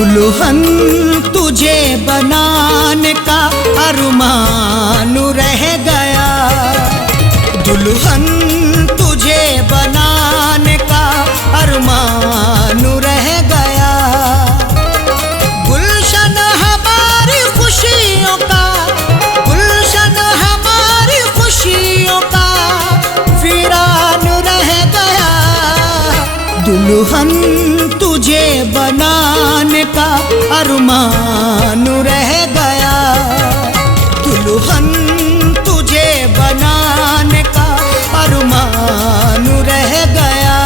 दुल्हन तुझे बनाने का अरमान रह गया। दुल्हन तुझे बनाने का अरमान रह गया। गुलशन हमारी खुशियों का, गुलशन हमारी खुशियों का वीरान रह गया। दुल्हन तुझे बनाने का अरमान रह गया। दुल्हन तुझे बनाने का अरमान रह गया।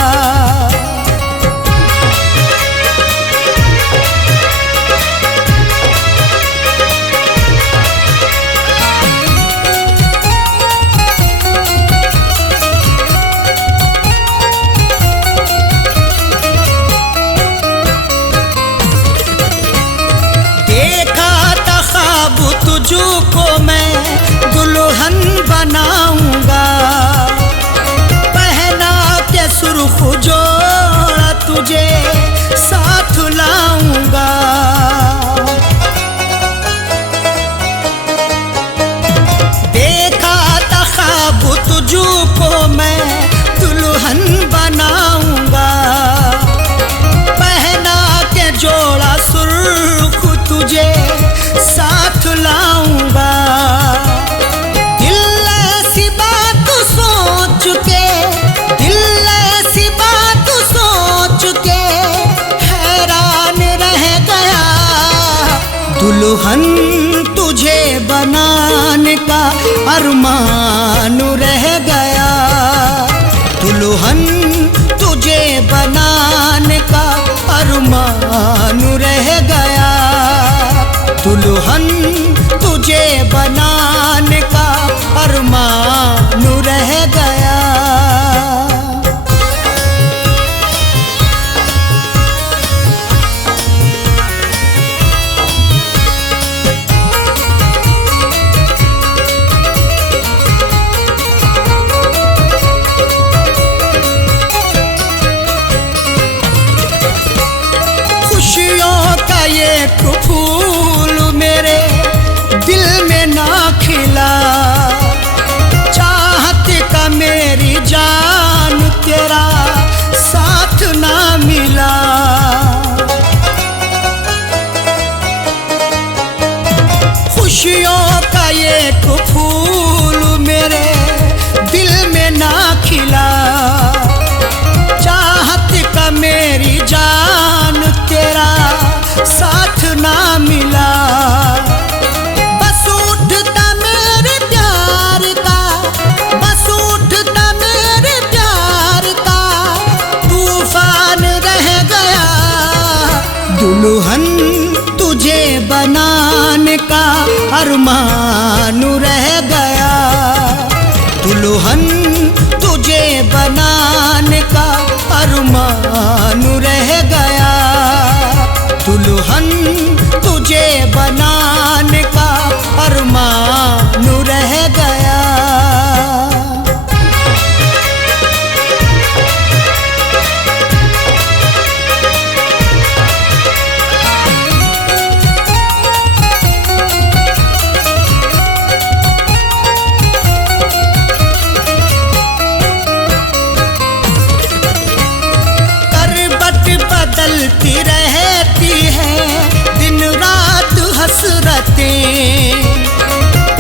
तुझको मैं दुल्हन बनाऊंगा, पहना के सुर्ख जोड़ा तुझे साथ लाऊंगा। देखा था ख्वाब तुझको मैं दुल्हन बनाऊंगा, पहना के जोड़ा सुर्ख तुझे साथ लाऊंगा। दिल ऐसी बात सोच के, दिल ऐसी बात सोच के हैरान रह गया। दुल्हन तुझे बनाने का अरमान रह गया। दुल्हन तुझे बनाने का अरमान रह गया। दुल्हन तुझे बनाने का अरमान रह गया। खुशियों का ये फूल मेरे दिल में ना खिला, चाहत का मेरी जान तेरा साथ ना मिला। खुशियों का ये फूल मेरे दिल में ना खिला, चाहत का मेरी जान तेरा साथ ना मिला। बस उठता मेरे प्यार का, बस उठता मेरे प्यार का तूफान रह गया। दुल्हन तुझे बनाने का अरमान रह गया। दुल्हन तुझे बनाने का अरमान रह गया। दुल्हन तुझे बनाने का अरमान रह गया। बदलती रहती है दिन रात हसरतें,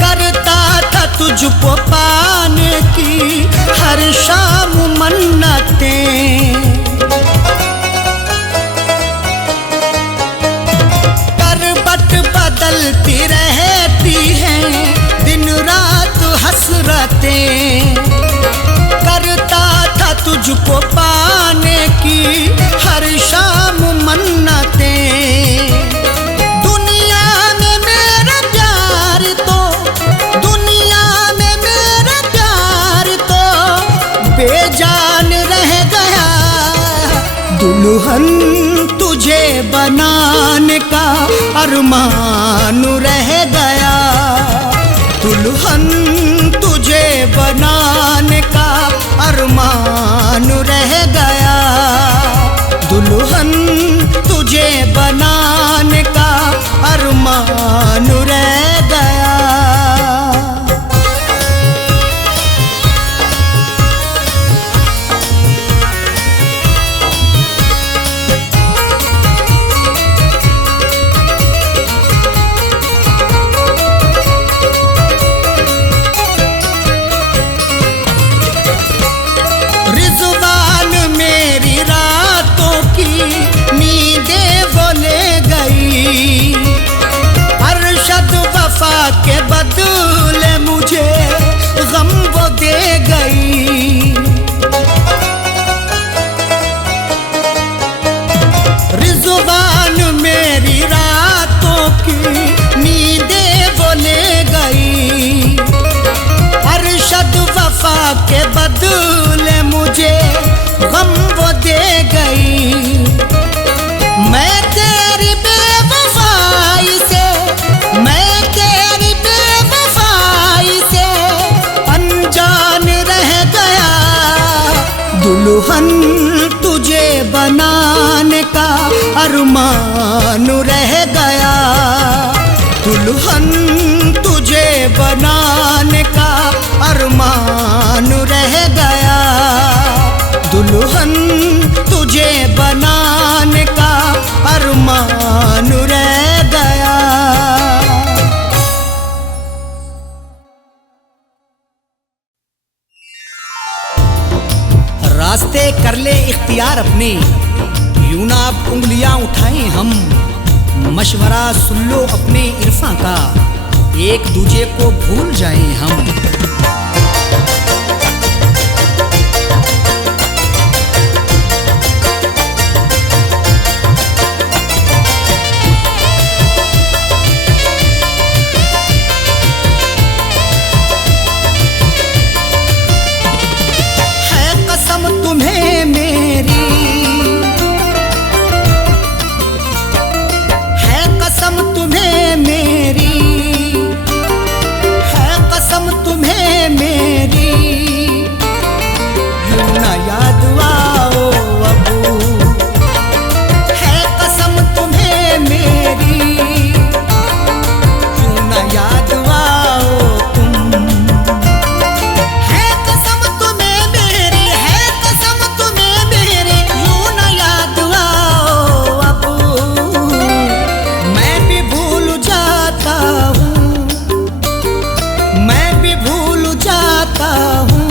करता था तुझको पाने की हर शाम मन्नतें। करवट बदलती रहती है दिन रात हसरतें, करता था तुझको पाने की हर शाम मन्नतें। दुनिया में मेरा प्यार तो, दुनिया में मेरा प्यार तो बेजान रह गया। दुल्हन तुझे बनाने का अरमान रह गया। दुल्हन तुझे बनाने का अरमान रह गया। दुल्हन तुझे बना अरमान रह गया। रिज़वान मेरी रातों की नींदें वो ले गई, अरशद वफा के बदले मुझे गम वो दे गई। रिज़वान मेरी रातों की नींदें वो ले गई, अरशद वफा के बदले मुझे गम वो दे गई। मैं तेरी बेवफाई से, मैं तेरी बेवफाई से अनजान रह गया। दुल्हन तुझे बनाने का अरमान रह गया, दुल्हन तुझे बनाने का अरमान रह गया, दुल्हन तुझे बनाने का अरमान रह गया। रास्ते कर ले इख्तियार अपने, यूं ना अब उंगलियां उठाएं हम, मशवरा सुन लो अपने इरफा का, एक दूजे को भूल जाएं हम। है कसम तुम्हें मेरी, है कसम तुम्हें मेरी, है कसम तुम्हें मेरी, यूं ना याद आओ अबू। है कसम तुम्हें मेरी, यूं ना याद आओ तुम। है कसम तुम्हें मेरी, है कसम तुम्हें मेरी, यूं ना याद आओ अबू। मैं भी भूल जाता हूँ, मैं भी भूल जाता हूँ,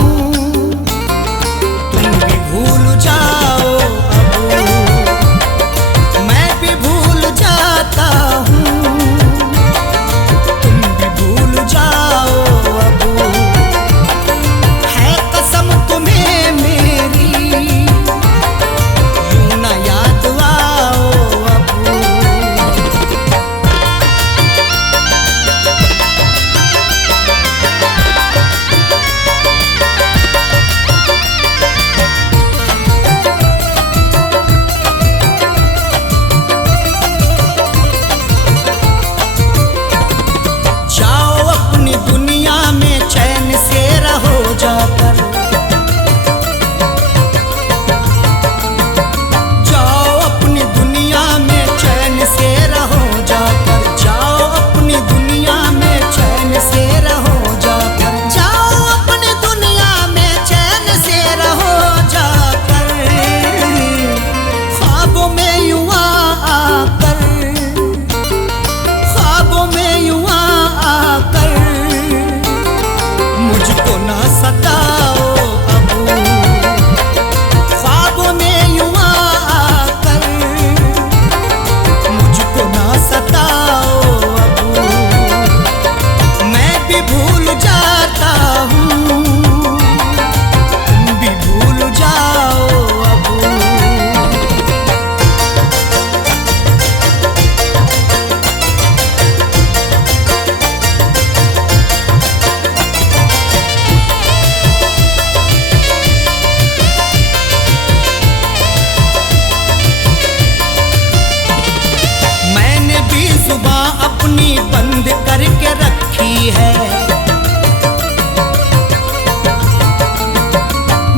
तुम भी भूल जाओ अबू। मैं भी भूल जाता हूँ, तुम भी भूल जाओ अबू। है कसम तुम्हें मेरी, यूं ना याद आओ अबू। जाओ अपनी दुनिया में चैन से रहो जाकर, जाओ अपनी दुनिया में चैन से रहो जाकर, जाओ अपनी दुनिया में चैन से रहो जाकर, जाओ अपनी दुनिया में चैन से रहो जाकर। ख्वाबों में यूं आकर, ख्वाबों में यूं आकर मुझको ना सताओ अबू। ख्वाबों में यूं आकर मुझको ना सताओ अबू। मैं भी भूल जाता हूँ, तुम भी भूल जाओ अबू। मैंने भी जुबान अपनी बंद करके रखी है,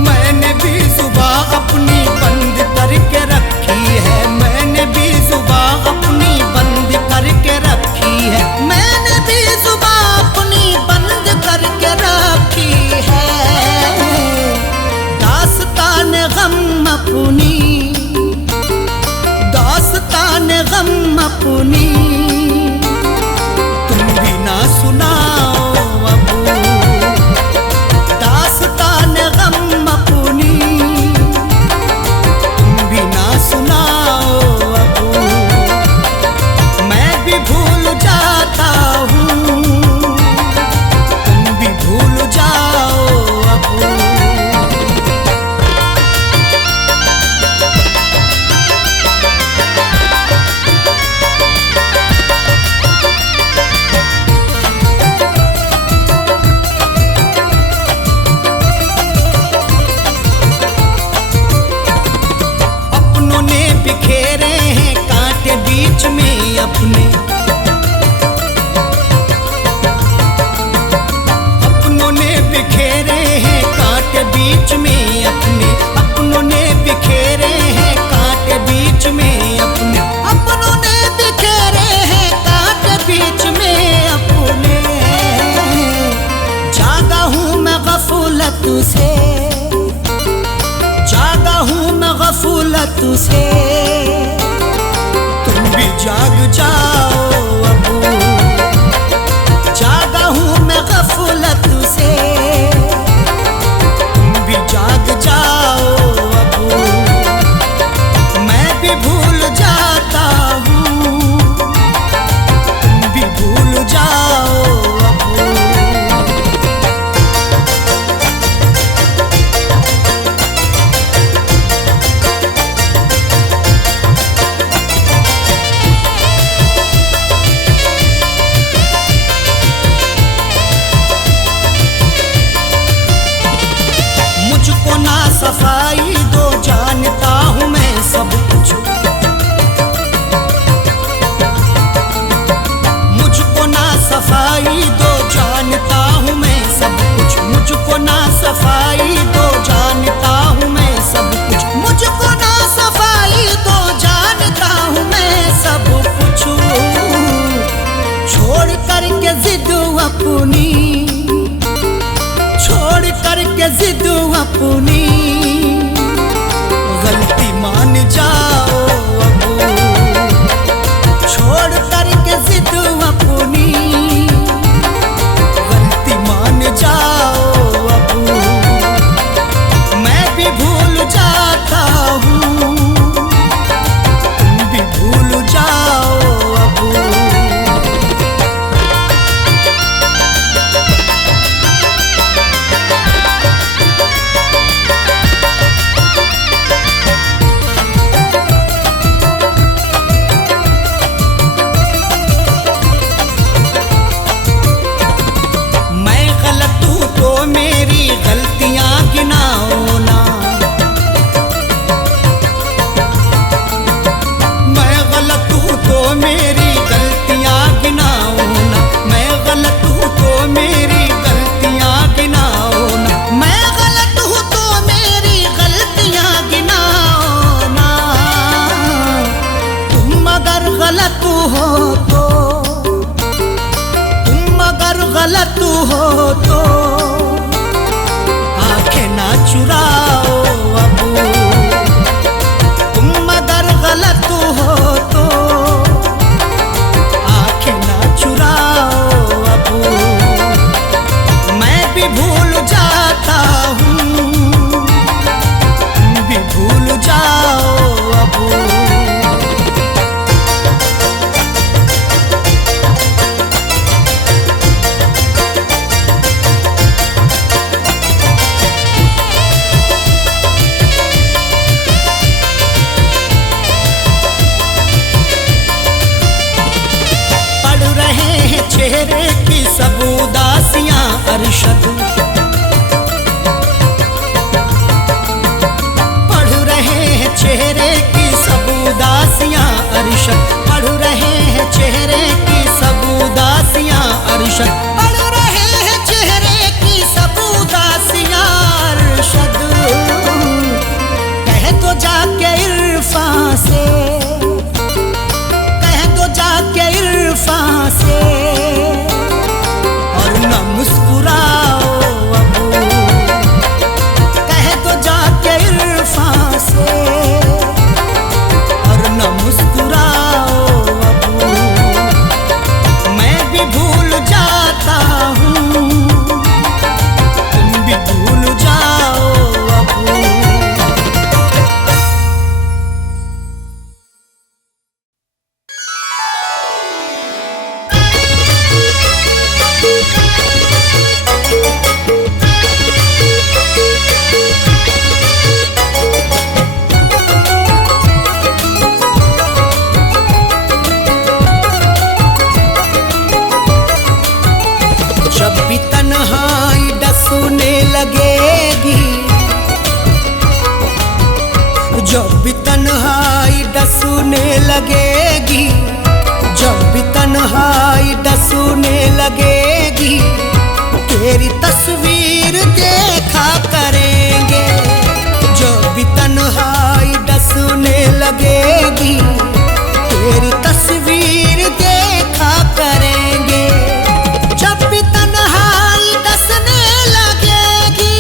मैंने भी जुबान अपनी बंद करके रखी है, मैंने भी जुबान अपनी बंद करके से। तुम भी जाग जाओ अब, जागा हूँ मैं गफलत से। तुम भी जाग जाओ अब, मैं भी भूल जाता हूँ। तुम भी भूल जाओ अब। मुझको ना सफाई दो, जानता हूँ मैं सब कुछ। मुझको ना सफाई दो, जानता हूँ मैं सब कुछ। मुझको ना सफाई दो, जानता हूँ मैं सब कुछ। मुझको ना सफाई दो, जानता हूँ मैं सब कुछ। छोड़ करके जिद अपनी, छोड़ करके जिद अपनी, गलती मान जाओ अब। छोड़ करके जिद अपनी, गलती मान जाओ अब। मैं भी भूल जाता हूँ, तुम भी भूल जाओ अब। मेरी गलतियां गिनाओ ना, मैं गलत हूँ तो मेरी गलतियां गिनाओ ना। मैं गलत हूँ तो मेरी गलतियां गिनाओ ना। मैं गलत हूँ तो मेरी गलतियां गिनाओ ना। तुम अगर गलत हो तो, तुम अगर गलत हो तो ना चुराओ अब। तुम अगर गलत हो तो आंखें ना चुराओ अब। मैं भी भूल जाता हूँ, तुम भी भूल जाओ अब। चेहरे की सब उदासियां अरशद, पढ़ रहे हैं चेहरे की सब उदासियां अरशद। पढ़ रहे हैं चेहरे की सब उदासियां अरशद। पढ़ रहे हैं चेहरे की सब उदासियां अरशद। कह दो जाके इरफान से, कह दो जाके इरफान से, मुस्कुराओ अब। कह दो जाके इरफान से, और न मुस्कुराओ अब। मैं भी भूल जाता हूँ, तुम भी भूल जाओ अब। जब भी तन्हाई डसने लगेगी, जब भी तन्हाई डसने लगेगी, जब भी तन्हाई डसने लगेगी, तेरी तस्वीर देखा करेंगे। जब भी तन्हाई डसने लगेगी, तेरी तस्वीर देखा करेंगे। जब भी तन्हाई डसने लगेगी,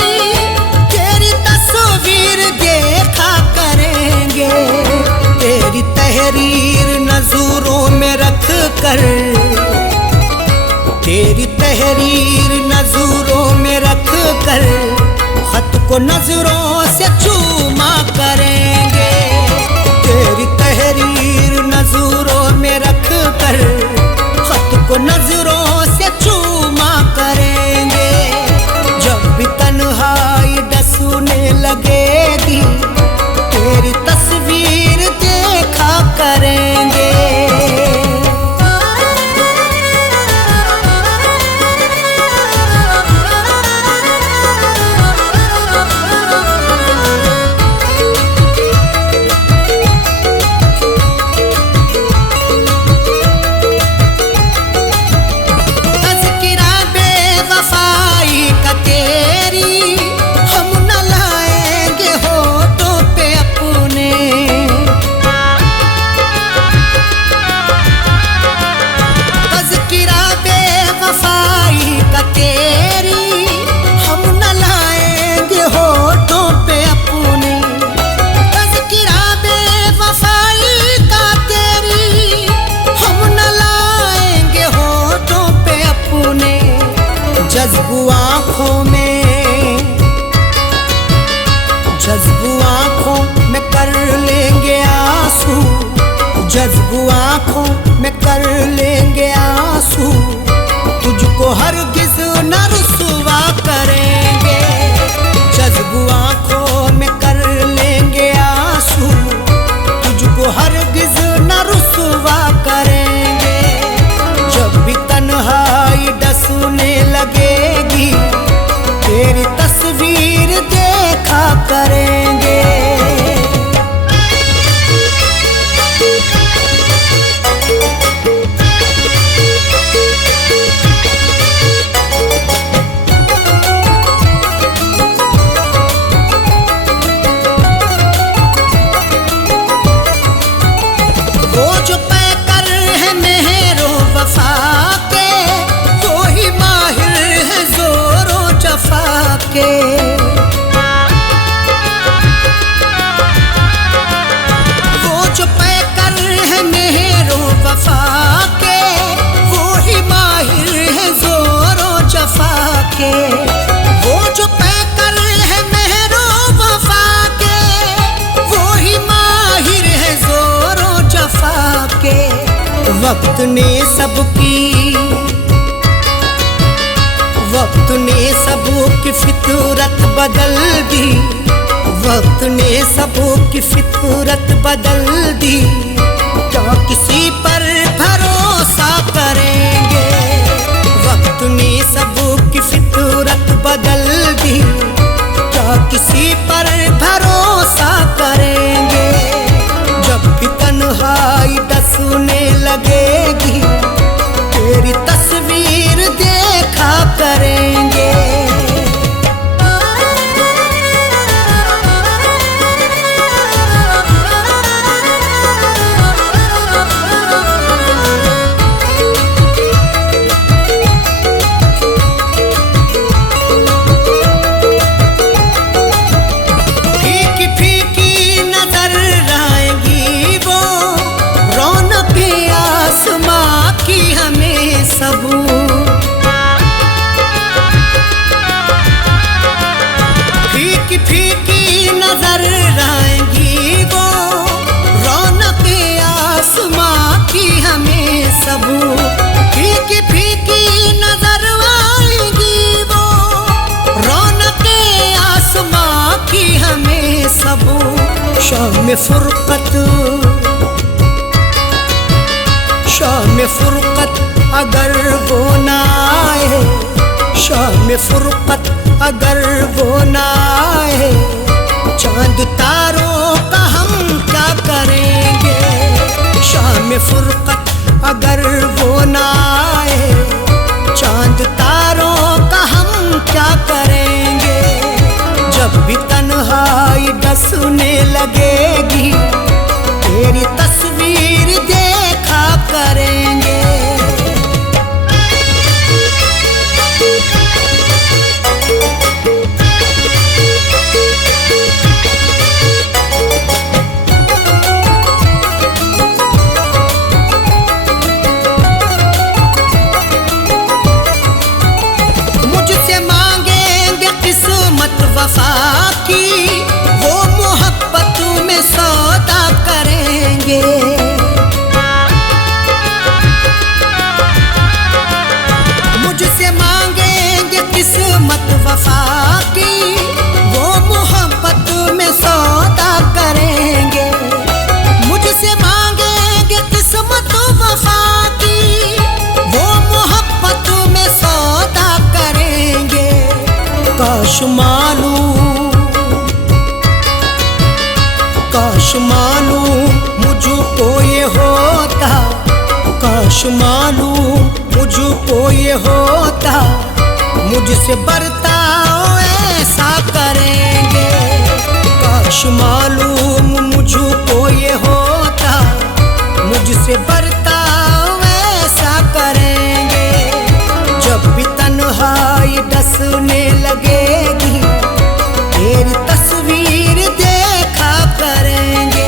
तेरी तस्वीर देखा करेंगे। तेरी तहरीर नजरों में रख कर खत को नजरों से चूमा करेंगे। तेरी तहरीर नजरों में रख कर खत को नजरों से चूमा करेंगे। जब भी तन्हाई डसूने लगेगी तेरी तस्वीर देखा करेंगे। जज्बू आँखों में कर लेंगे आंसू, जज्बू आँखों में कर लेंगे आंसू। तुझको हरगिज़ न रुसवा करेंगे। जज्बू आँखों में कर लेंगे आंसू, तुझको हरगिज़ न रुसवा करेंगे। जब भी तन्हाई डसने लगेगी तेरी तस्वीर देखा करेंगे। वो जो पैकर है मेहरो वफा के, वो ही माहिर है जोरो जफा के। वो जो पैकर है मेहरो वफा के, वो ही माहिर है जोरो जफा के। वो जो पैकर है मेहरो वफा के, वो ही माहिर है जोरो जफा के। वक्त ने सबकी फितरत बदल दी, वक्त ने सबकी फितरत बदल दी। क्या किसी पर भरोसा करेंगे? वक्त ने सबकी फितरत बदल दी, क्या किसी पर भरोसा करेंगे? जब भी तन्हाई डसने लगेगी तेरी तस्वीर देखा करेंगे। फीकी फीकी नजर आएगी वो, रौनक़ आसमां की हमें सब। फीकी फीकी नजर आएगी वो, रौनक़ आसमां की हमें सब। फीकी फीकी नजर आएगी वो, रौनक़ आसमां की हमें सब। शाम फुरक़त, शाम फुरक़त अगर वो ना आए, शाम फुरक़त अगर वो ना आए, चांद तारों का हम क्या करेंगे? शाम फुरक़त अगर वो ना आए, चांद तारों का हम क्या करेंगे? जब भी तन्हाई डसने लगेगी तेरी तस्वीर देखा करेंगे। किस्मत वफा की, वो मोहब्बत में सौदा करेंगे। मुझसे मांगेंगे किस्मत वफा की, वो मोहब्बत में सौदा करेंगे। काश मालूम मुझको ये होता, काश मालूम मुझको ये होता, मुझसे बर्ताव ऐसा करेंगे। काश मालूम मुझको ये होता, मुझसे बर्ताव ऐसा करेंगे। जब भी तन्हाई डसने लगेगी, तेरी तस्वीर देखा करेंगे।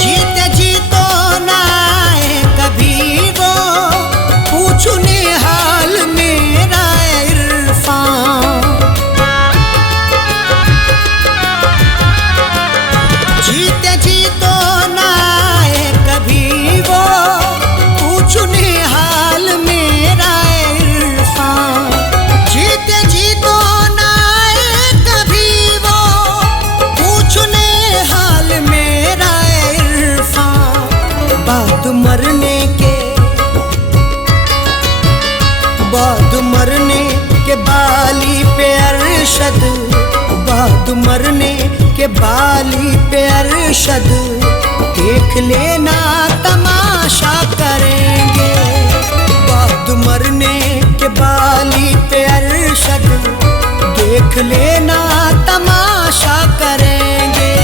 जीते जी तो ना आए कभी वो, पूछने हाल मेरा इरफान। जीते जी तो ना आए कभी वो, पूछने हाल मेरा इरफान। जीते जी तो ना आए कभी वो, पूछने हाल मेरा इरफान। बाद मरने के बाली पे अरशद, बाद मरने के बाली पे अरशद, देख लेना तमाशा करेंगे। बाद मरने के बाली पे अरशद, देख लेना तमाशा करेंगे।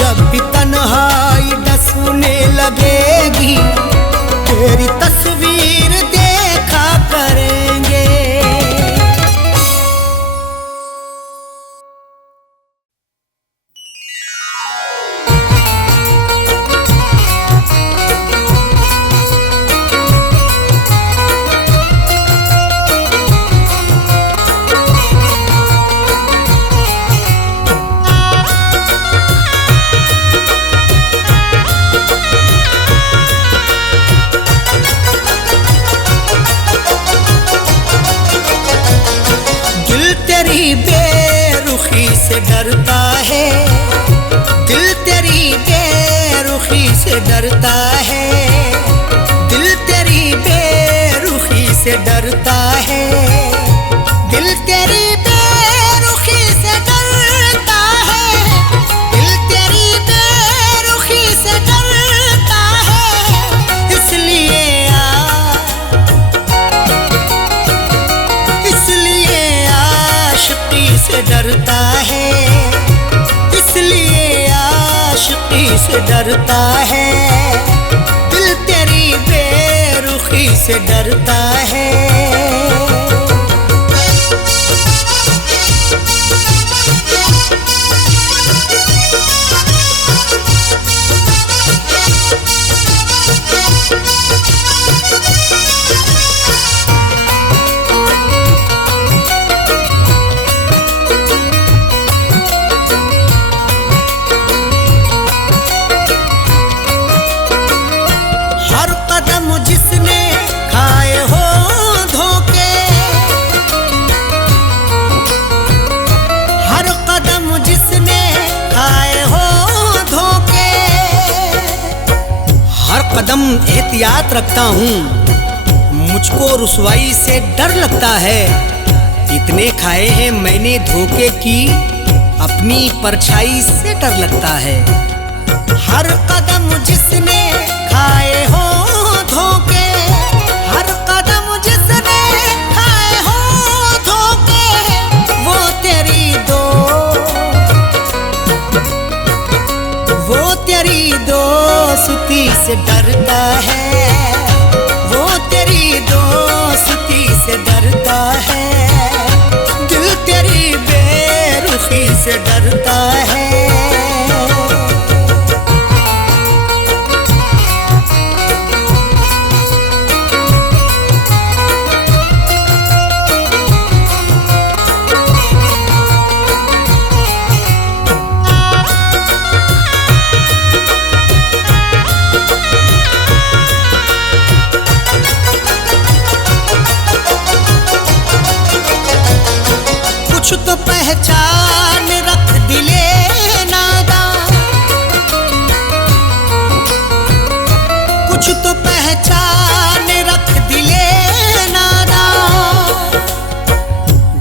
जब भी तन्हाई डसने लगेगी, तेरी तस्वीर देखा करेंगे। तेरी बेरुखी से डरता है, दिल तेरी बेरुखी से डरता है, दिल तेरी बेरुखी से डरता है, दिल तेरी बेरुखी से डरता है, दिल तेरी बेरुखी से डरता है। इसलिए आशिकी से डरता है, इसलिए आशिकी से डरता है, दिल तेरी बेरुखी से डरता है। हर कदम जिसने खाए हो धोखे, हर कदम जिसने खाए हो धोखे, हर कदम एहतियात रखता हूँ, मुझको रुसवाई से डर लगता है। इतने खाए हैं मैंने धोखे की, अपनी परछाई से डर लगता है। हर कदम जिसने खाए हो धोखे, हर कदम जिसने खाए हो धोखे, वो तेरी दोस्ती से डरता है, वो तेरी दोस्ती से डरता है, दिल तेरी बेरुखी से डरता है। पहचान रख दिले नादा।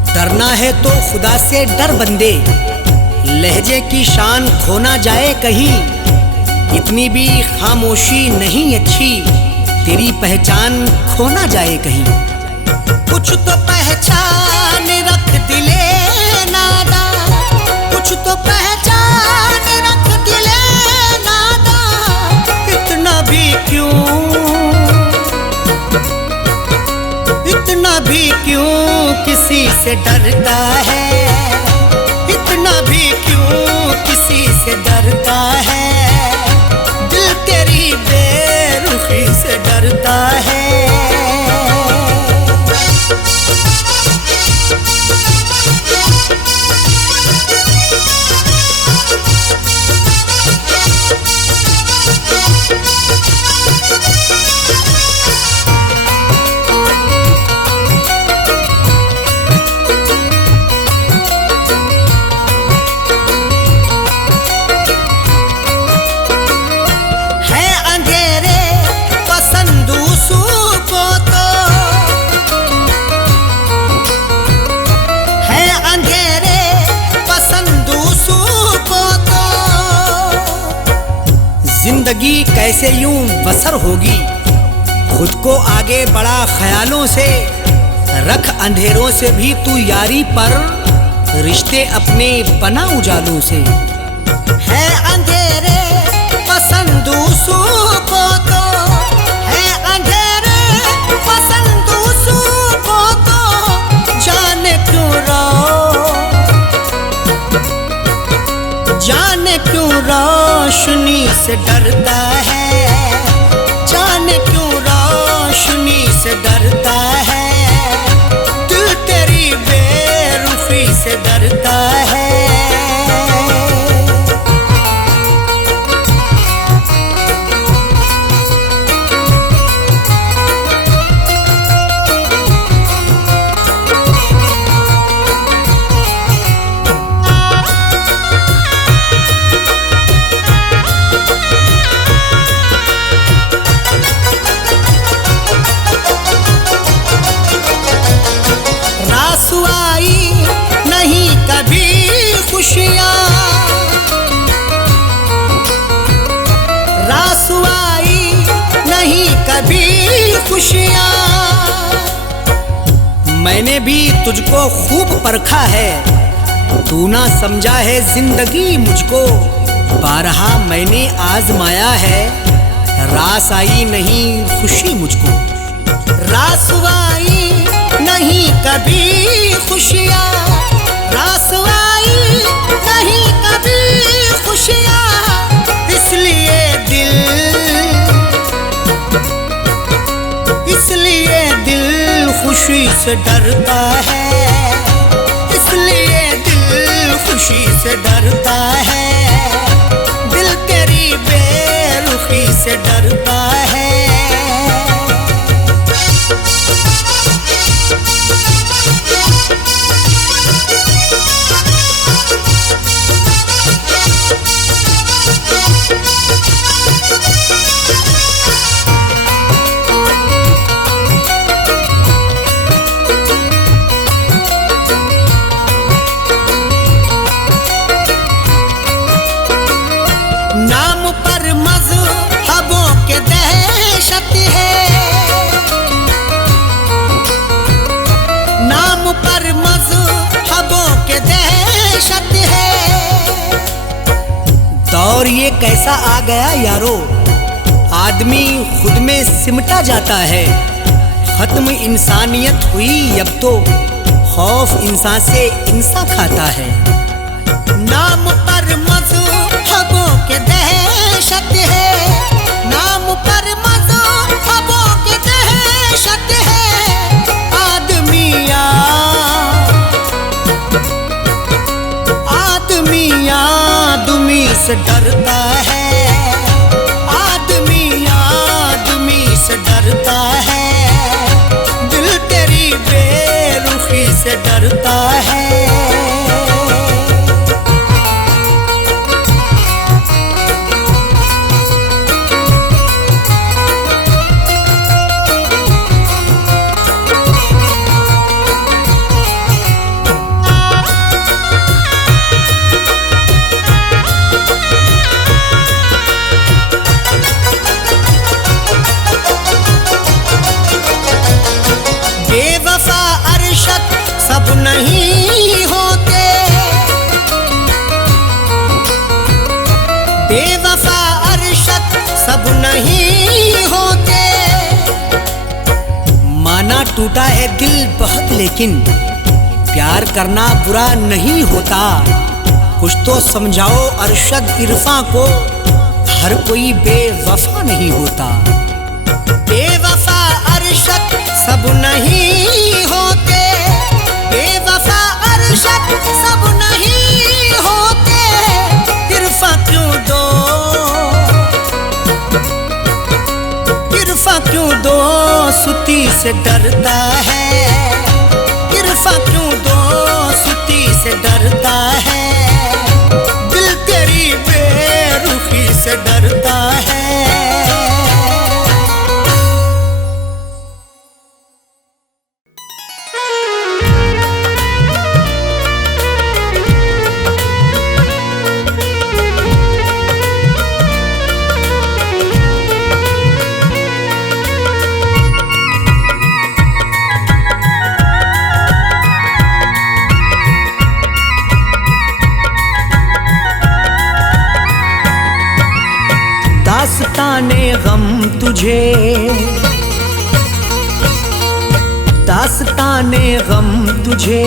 डरना है तो खुदा से डर बंदे, लहजे की शान खो ना जाए कहीं। इतनी भी खामोशी नहीं अच्छी, तेरी पहचान खो ना जाए कहीं। कुछ तो पहचान रख दिले नादा, कुछ तो पहचान रख दिले नादा। इतना भी क्यों, इतना भी क्यों किसी से डरता है, इतना भी क्यों किसी से डरता है। दिल तेरी बेरुखी से डरता है। जिंदगी कैसे यूं बसर होगी, खुद को आगे बढ़ा ख्यालों से। रख अंधेरों से भी तू यारी पर, रिश्ते अपने बना उजालों से। है अंधेरे पसंद को तो, है अंधेरे पसंद को तो, जाने क्यों जाने क्यों रोशनी से डरता है, जाने क्यों रोशनी से डरता है। दिल तेरी बेरुखी से डरता है। रासुआई नहीं कभी खुशियाँ, रासुआई नहीं कभी खुशियाँ। मैंने भी तुझको खूब परखा है, तू ना समझा है जिंदगी मुझको। बारहा मैंने आजमाया है, रास आई नहीं खुशी मुझको। रासुआई नहीं कभी खुशियाँ, रासुआई नहीं कभी खुशियाँ। इसलिए दिल खुशी से डरता है, इसलिए दिल खुशी से डरता है। दिल तेरी बेरुखी से डरता है। नाम पर मज़हबों के दहशत है, नाम पर मज़हबों के दहशत है। दौर ये कैसा आ गया यारो, आदमी खुद में सिमटा जाता है। खत्म इंसानियत हुई अब तो, खौफ इंसान से इंसान खाता है। नाम पर मज़हबों के दहशत है, नाम पर मज़हबों के दहशत है। आदमी से डरता है, आदमी से डरता है। दिल तेरी बेरुखी से डरता है। टूटा है दिल बहुत, लेकिन प्यार करना बुरा नहीं होता। कुछ तो समझाओ अरशद इरफां को, हर कोई बेवफा नहीं होता। बेवफा अरशद सब नहीं होते, बेवफा अरशद सब नहीं होते। इरफां क्यों दो, इरफां क्यों दो सुती से डरता है। इरफां क्यों दो सुती से डरता है। दिल तेरी बेरुखी से डरता है। दास्ताने गम तुझे, दास्ताने गम तुझे,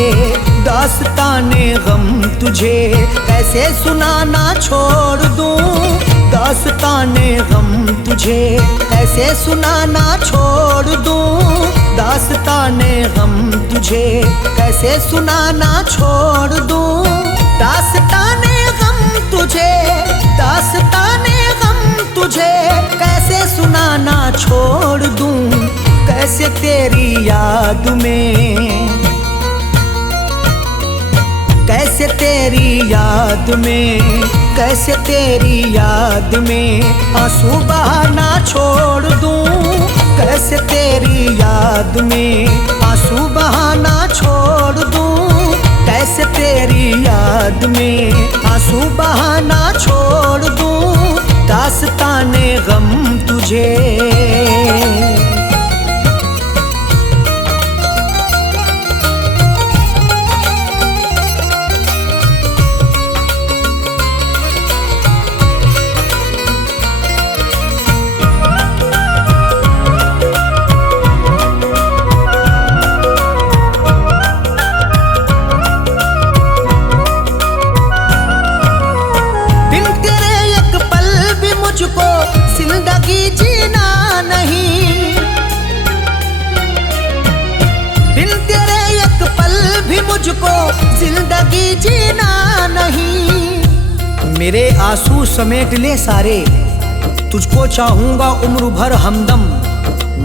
दास्ताने गम तुझे कैसे सुनाना छोड़ दूं। दास्ताने गम तुझे कैसे सुनाना छोड़ दूं। दास्ताने गम तुझे कैसे सुनाना छोड़ दूं। दास्ताने गम तुझे, दास्ताने तुझे कैसे सुनाना छोड़ दूं। कैसे तेरी याद में, कैसे तेरी याद में, कैसे तेरी याद में आंसू बहाना छोड़ दूं। कैसे तेरी याद में आंसू बहाना छोड़ दूं। कैसे तेरी याद में आंसू बहाना छोड़ दूं। दास्ताने गम तुझे। जिंदगी जीना नहीं, बिन तेरे एक पल भी मुझको जिंदगी जीना नहीं। मेरे आंसू समेट ले सारे, तुझको चाहूंगा उम्र भर हमदम।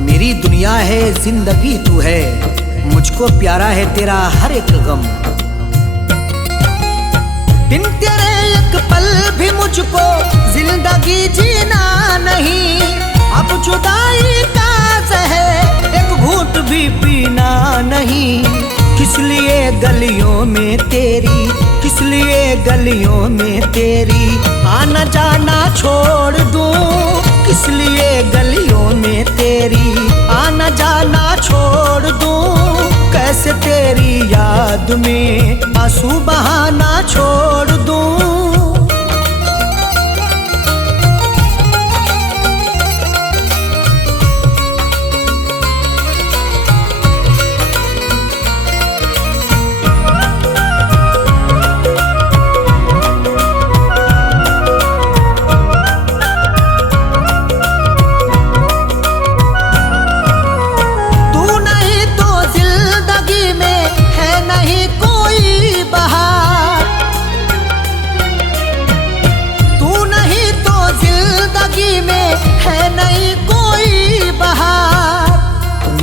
मेरी दुनिया है जिंदगी तू है, मुझको प्यारा है तेरा हर एक गम। बिन तेरे एक पल भी मुझको जिंदगी जीना नहीं। अब जुदाई का ज़हर एक घूंट भी पीना नहीं। किस लिए गलियों में तेरी, किस लिए गलियों में तेरी आना जाना छोड़ दूं। किस लिए गलियों में तेरी आना जाना छोड़ दूं। कैसे तेरी याद में आंसू बहाना छोड़ दूं।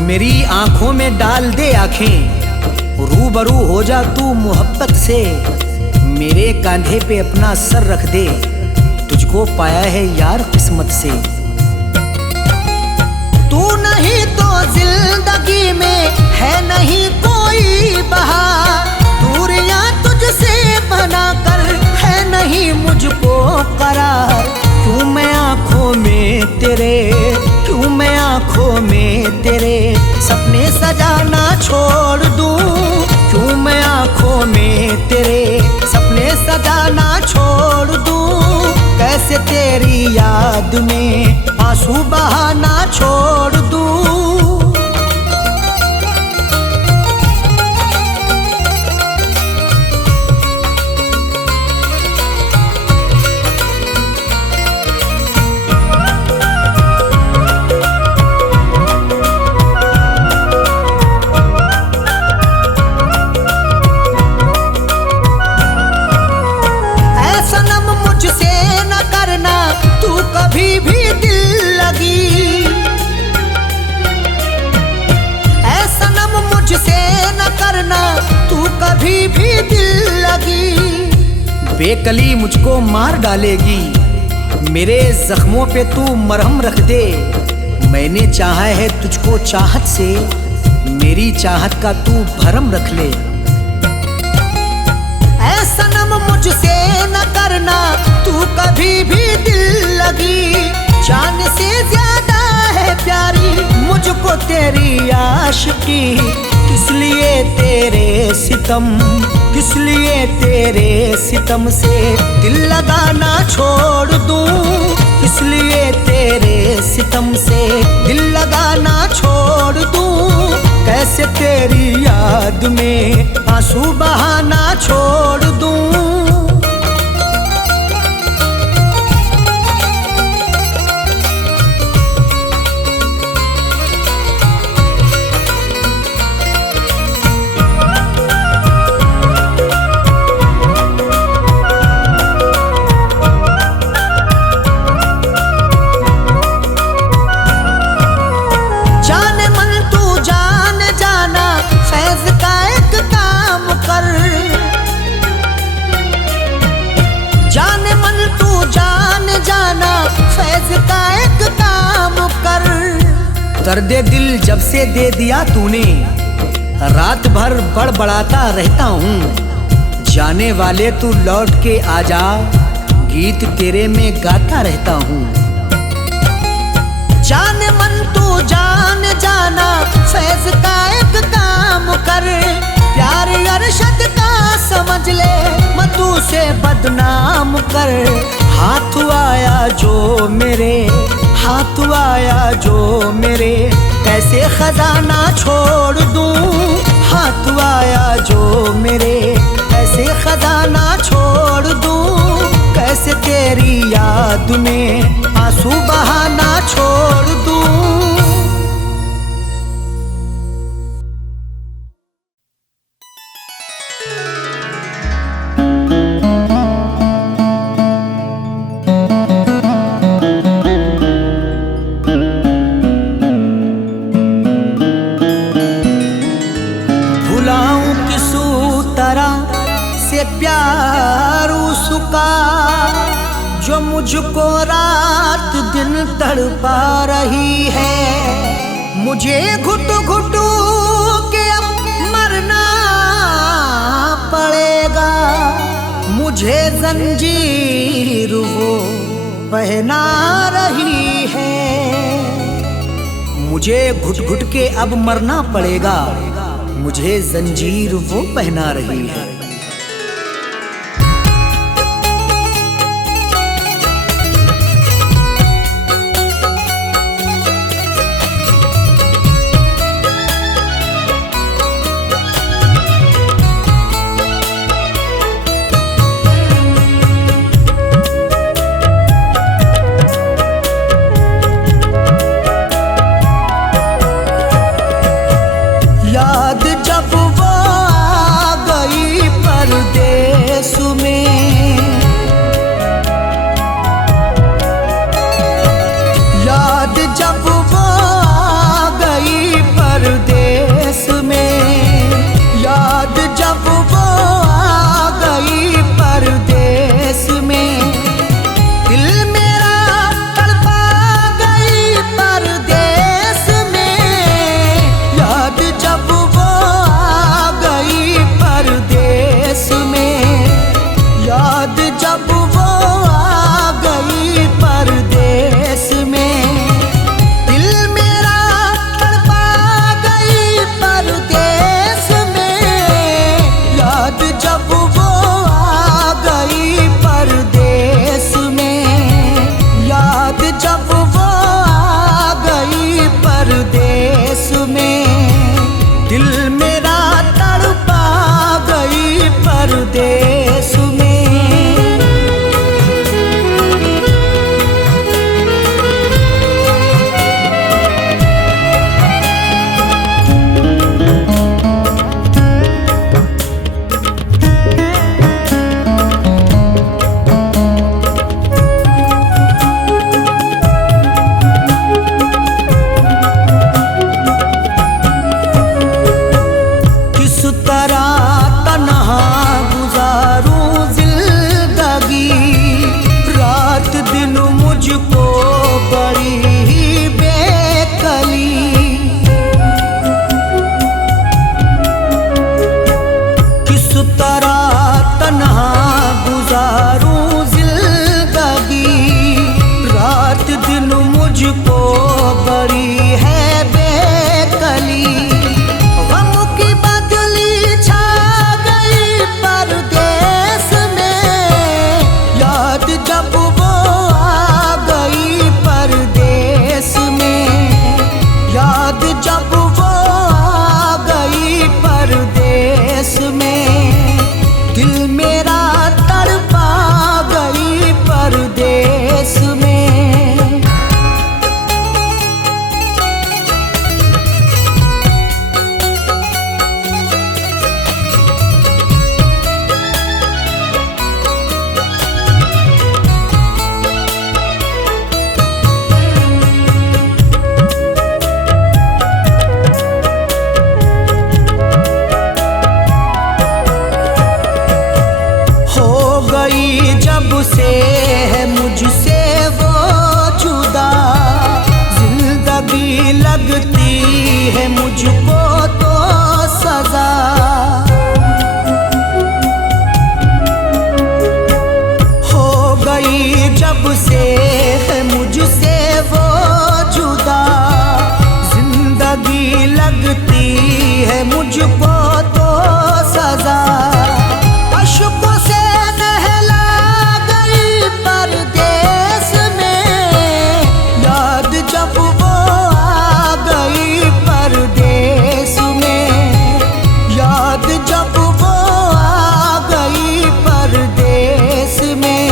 मेरी आंखों में डाल दे आंखें, रूबरू हो जा तू मोहब्बत से। मेरे कांधे पे अपना सर रख दे, तुझको पाया है यार किस्मत से। तू नहीं तो जिंदगी में है नहीं कोई बहार। दूरियां तुझसे बना कर है नहीं मुझको करार। क्यों मैं आंखों में तेरे, क्यों मैं आंखों में तेरे सपने सजाना छोड़ दूं। क्यों मैं आंखों में तेरे सपने सजाना छोड़ दूं। कैसे तेरी याद में आंसू बहाना छोड़ दूं। बेकली मुझको मार डालेगी, मेरे जख्मों पे तू मरहम रख दे। मैंने चाहा है तुझको चाहत से, मेरी चाहत का तू भरम रख ले। ऐ सनम मुझसे न करना तू कभी भी दिल लगी, जान से ज्यादा है प्यारी मुझको तेरी आशिकी। किस लिए तेरे सितम, किस लिए तेरे सितम से दिल लगाना छोड़ दूं, किस लिए तेरे सितम से दिल लगाना छोड़ दूं। कैसे तेरी याद में आंसू बहाना छोड़ दूं। दर्दे दिल जब से दे दिया तूने, रात भर बड़बड़ाता रहता हूँ। जाने वाले तू लौट के आजा, गीत तेरे में गाता रहता हूँ। जाने मन तू जान जाना, फैज का एक काम कर, प्यार अरशद का समझ ले, मधु से बदनाम कर। हाथ आया जो मेरे, हाथ आया जो मेरे, कैसे खजाना छोड़ दूं। हाथ आया जो मेरे, कैसे खजाना छोड़ दूं। कैसे तेरी याद में आंसू बहाना छोड़ दूं। प्यार उसका जो मुझको रात दिन तड़पा रही है। मुझे घुट घुट के अब मरना पड़ेगा, मुझे जंजीर वो पहना रही है। मुझे घुट घुट के अब मरना पड़ेगा, मुझे जंजीर वो पहना रही है। याद जब वो आ गई लगती है मुझको तो सजा। हो गई जब से है मुझसे वो जुदा, जिंदगी लगती है मुझको तो सजा। अश्कों से नहला गई परदेस में, याद जब वो आ गई परदेस में, याद जब वो आ गई परदेस में,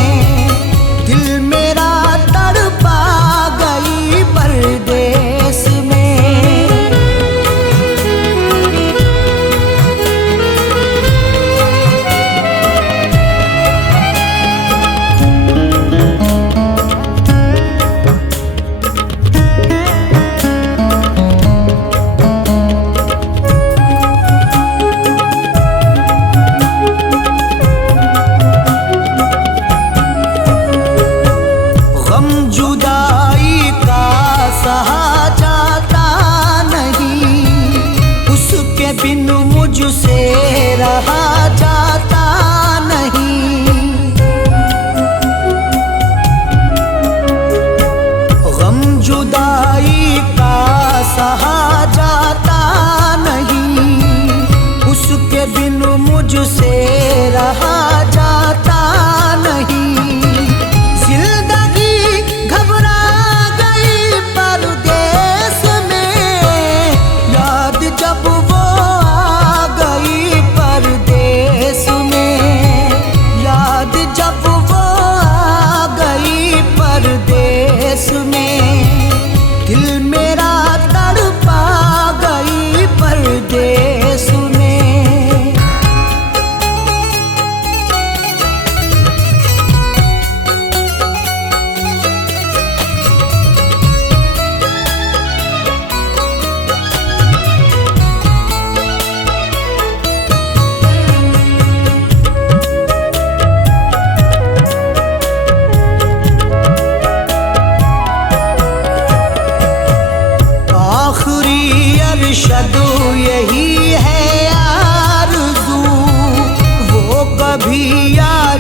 दिल मेरा तड़पा गई परदेस में। जुदाई का सहा जाता नहीं, उसके बिन मुझसे रहा जाता नहीं। गम जुदाई का सहा जाता नहीं, उसके बिन मुझसे रहा जाता नहीं। जब वो आ गई परदेस में, याद जब वो आ गई परदेस में, दिल मेरा तड़पा गई परदेस में। अरशद यही है आरज़ू, वो कभी आ